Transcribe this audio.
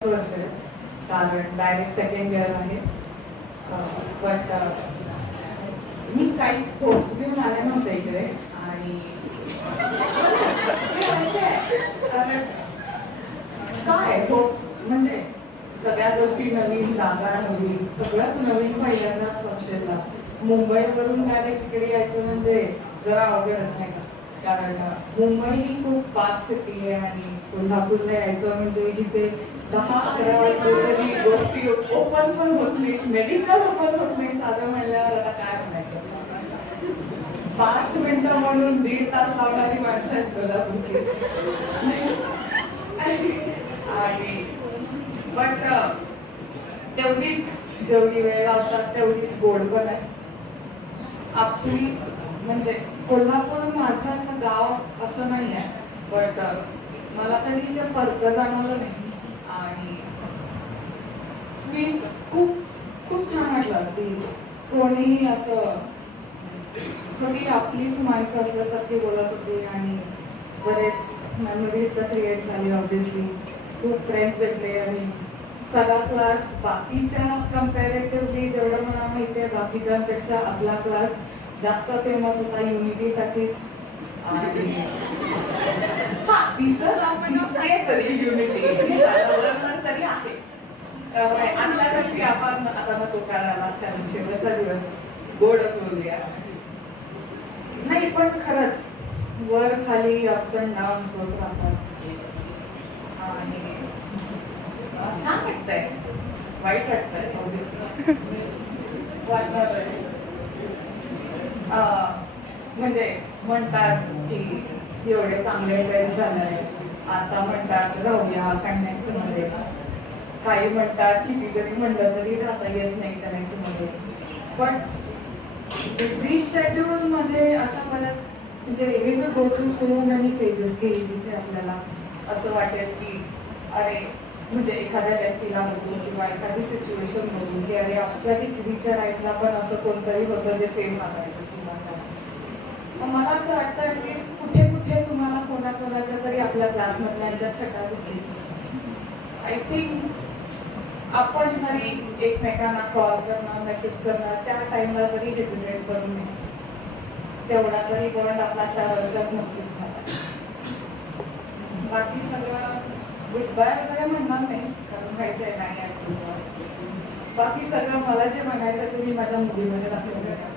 वर्ष कारण direct second year आहे. बट मी काहीच होप्स घेऊन आले नव्हते इकडे आणि काय होप्स म्हणजे सगळ्या गोष्टी नवीन, जागा नवीन, सगळंच नवीन पहिल्यांदा फर्स्ट इयरला. मुंबईवरून डायरेक्ट तिकडे यायचं म्हणजे जरा अवघडच नाही का, कारण मुंबई ही खूप फास्ट सिटी आहे आणि कोल्हापूरला यायचं म्हणजे इथे 10-11 वाजता तरी गोष्टी ओपन पण होत नाही, मेडिकल ओपन होत नाही. साधं म्हणल्यावर आता काय म्हणायचं, 5 मिनिटं म्हणून 1.5 तास लावणारी माणसं आहेत कोल्हापूरची. आणि बट तेवढीच जेवढी वेळ लावतात तेवढीच गोड पण आहे आपलीच. म्हणजे कोल्हापूर माझं असं गाव असं नाही आहे, बट मला कधी ते फरक जाणवलं नाही. आणि स्वीट खूप खूप छान वाटलं की कोणीही असं सगळी आपलीच माणसं असल्यासारखी बोलत होती आणि बरेच मेमरीज तर क्रिएट झाली. ऑब्विसली खूप फ्रेंड्स भेटले आणि सगळा क्लास बाकीच्या कम्पॅरेटिव्हली जेवढं मला माहिती आहे बाकीच्यांपेक्षा आपला क्लास जास्त फेमस होता युनिटीसाठीच. आणि दिसते तरी युनिटी तरी आहे. आणल्या गोष्टी आपण आता नको काढायला, कारण शेवटचा दिवस गोडच बोलूया. नाही पण खरंच वर खाली अप्स अँड डाऊन्स होत राहतात आणि छान वाटतंय, वाईट वाटतंय ऑब्विसली. म्हणजे म्हणतात की एवढे चांगले ट्रेन झालाय, आता म्हणतात राहूया कनेक्ट मध्ये. काही म्हणतात किती जरी म्हणलं तरी राहता येत नाही कनेक्ट मध्ये. पण बिझी शेड्यूल मध्ये अशा बऱ्याच म्हणजे we will go through so many phases की जिथे आपल्याला असं वाटेल की अरे म्हणजे एखाद्या व्यक्तीला बघू किंवा एखादी सिच्युएशन बघू की अरे आमच्या डिग्रीच्या लाईफला पण असं कोणतरी होतं जे सेम वाटायचं किंवा काय. मला असं वाटतं ऍटलीस्ट कुठे कुठे तुम्हाला कोणाकोणाच्या तरी आपल्या क्लासमधल्यांच्या छटा दिसतील. आय थिंक आपण तरी एकमेकांना कॉल करणं, मेसेज करणं त्या टाइमला तरी हेजिटेट करू नये. तेवढा तरी बॉन्ड आपला 4 वर्षात नक्कीच झाला. बाकी सगळं गुड बाय वगैरे म्हणणार नाही, कारण माहिती आहे नाही ऐकलं. बाकी सगळं मला जे म्हणायचं ते मी माझ्या मुलीमध्ये दाखवलं.